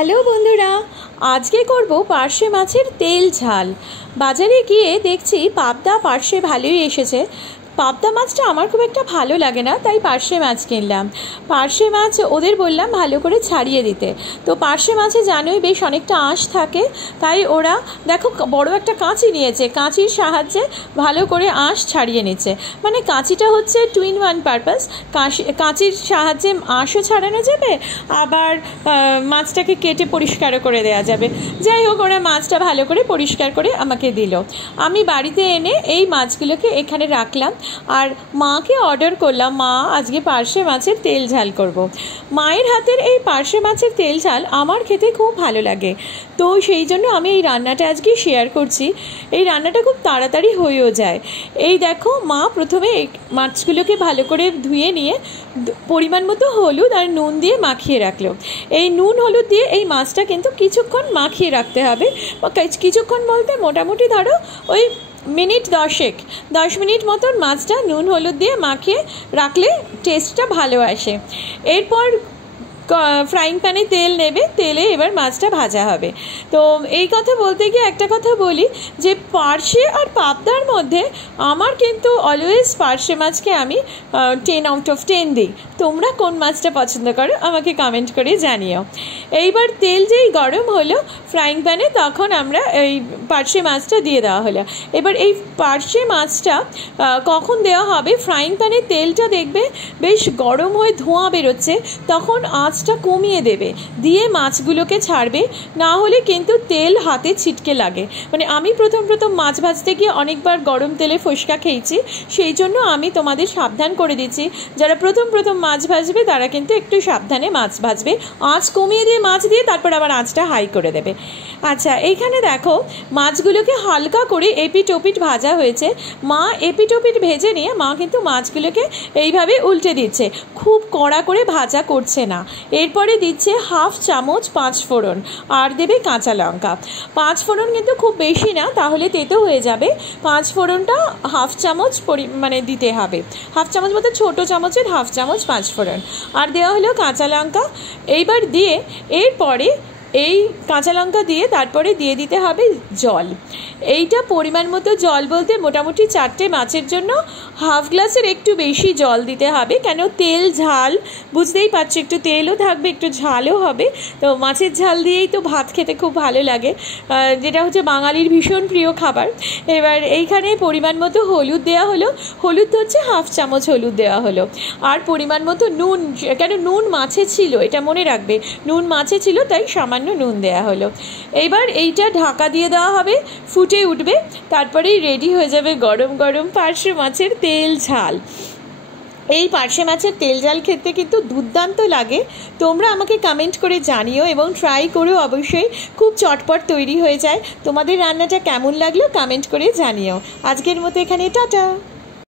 Hello বন্ধুরা, আজকে করব পার্শে মাছের তেল ঝাল। বাজারে গিয়ে দেখছি পাবদা পার্শে ভালোই এসেছে। পাবদা মাছটা আমার খুব একটা ভালো লাগে না, তাই পার্শে মাছ কিনলাম। পার্শে মাছ ওদের বললাম ভালো করে ছাড়িয়ে দিতে। তো পার্শে মাছে জানোই বেশ অনেকটা আঁশ থাকে, তাই ওরা দেখো বড় একটা কাঁচি নিয়েছে, কাঁচির সাহায্যে ভালো করে আঁশ ছাড়িয়ে নিচ্ছে। মানে কাঁচিটা হচ্ছে টু ইন ওয়ান পারপাস, কাঁচির সাহায্যে আঁশও ছাড়ানো যাবে, আবার মাছটাকে কেটে পরিষ্কারও করে দেওয়া যাবে। যাই হোক, ওরা মাছটা ভালো করে পরিষ্কার করে আমাকে দিল। আমি বাড়িতে এনে এই মাছগুলোকে এখানে রাখলাম, আর মাকে অর্ডার করলাম, মা আজকে পার্শে মাছের তেল ঝাল করব। মায়ের হাতের এই পার্শে মাছের তেল ঝাল আমার খেতে খুব ভালো লাগে, তো সেই জন্য আমি এই রান্নাটা আজকে শেয়ার করছি। এই রান্নাটা খুব তাড়াতাড়ি হয়েও যায়। এই দেখো, মা প্রথমে মাছগুলোকে ভালো করে ধুয়ে নিয়ে পরিমাণ মতো হলুদ আর নুন দিয়ে মাখিয়ে রাখলো। এই নুন হলুদ দিয়ে এই মাছটা কিন্তু কিছুক্ষণ মাখিয়ে রাখতে হবে। কিছুক্ষণ বলতে মোটামুটি ধরো ওই মিনিট 10 মিনিট মতন মাছটা নুন হলুদ দিয়ে মাখিয়ে রাখলে টেস্টটা ভালো আসে। এরপর ফ্রাইং প্যানে তেল নেবে, তেলে এবার মাছটা ভাজা হবে। তো এই কথা বলতে গিয়ে একটা কথা বলি যে পার্শে আর পাবদার মধ্যে আমার কিন্তু অলওয়েজ পার্শে মাছকে আমি 10/10 দিই। তোমরা কোন মাছটা পছন্দ করো আমাকে কমেন্ট করে জানিও। এইবার তেল যেই গরম হলো ফ্রাইং প্যানে, তখন আমরা এই পার্শে মাছটা দিয়ে দেওয়া হলো। এবার এই পার্শে মাছটা কখন দেওয়া হবে, ফ্রাইং প্যানে তেলটা দেখবে বেশ গরম হয়ে ধোঁয়া বেরোচ্ছে, তখন আঁচটা কমিয়ে দেবে, দিয়ে মাছগুলোকে ছাড়বে, না হলে কিন্তু তেল হাতে ছিটকে লাগে। মানে আমি প্রথম মাছ ভাজতে গিয়ে অনেকবার গরম তেলে ফসকা খেয়েছি, সেই জন্য আমি তোমাদের সাবধান করে দিচ্ছি, যারা প্রথম মাছ ভাজবে তারা কিন্তু একটু সাবধানে মাছ ভাজবে, আঁচ কমিয়ে দিয়ে মাছ দিয়ে তারপর আবার আঁচটা হাই করে দেবে। আচ্ছা, এইখানে দেখো মাছগুলোকে হালকা করে এপিট ওপিট ভাজা হয়েছে। মা এপিট ওপিট ভেজে নিয়ে মা কিন্তু মাছগুলোকে এইভাবে উল্টে দিচ্ছে, খুব কড়া করে ভাজা করছে না। এরপরে দিচ্ছে 1/2 চামচ 5 ফোড়ন, আর দেবে কাঁচা লঙ্কা। 5 ফোড়ন কিন্তু খুব বেশি না, তাহলে তেতো হয়ে যাবে। 5 ফোড়নটা 1/2 চামচ মানে দিতে হবে, 1/2 চামচ মতো ছোটো চামচের 1/2 চামচ 5 ফোড়ন, আর দেওয়া হলো কাঁচা লঙ্কা। এইবার দিয়ে এরপরে এই কাঁচা লঙ্কা দিয়ে তারপরে দিয়ে দিতে হবে জল। এইটা পরিমাণ মতো জল বলতে মোটামুটি 4টে মাছের জন্য 1/2 গ্লাসের একটু বেশি জল দিতে হবে, কেন তেল ঝাল বুঝতেই পারছো, একটু তেলও থাকবে একটু ঝালও হবে। তো মাছের ঝাল দিয়েই তো ভাত খেতে খুব ভালো লাগে, যেটা হচ্ছে বাঙালির ভীষণ প্রিয় খাবার। এবার এইখানে পরিমাণ মতো হলুদ দেওয়া হলো, হলুদ হচ্ছে 1/2 চামচ হলুদ দেওয়া হলো, আর পরিমাণ মতো নুন, কেন নুন মাছে ছিল, এটা মনে রাখবে, নুন মাছে ছিল তাই সামান্য নুন দেওয়া হলো। এইবার এইটা ঢাকা দিয়ে দেওয়া হবে, ফুটে উঠবে, তারপরেই রেডি হয়ে যাবে গরম গরম পার্শে মাছের তেল ঝাল। এই পার্শে মাছের তেল ঝাল খেতে কিন্তু দুর্দান্ত লাগে। তোমরা আমাকে কমেন্ট করে জানিও এবং ট্রাই করো অবশ্যই, খুব চটপট তৈরি হয়ে যায়। তোমাদের রান্নাটা কেমন লাগলো কমেন্ট করে জানিও। আজকের মতো এখানে টাটা।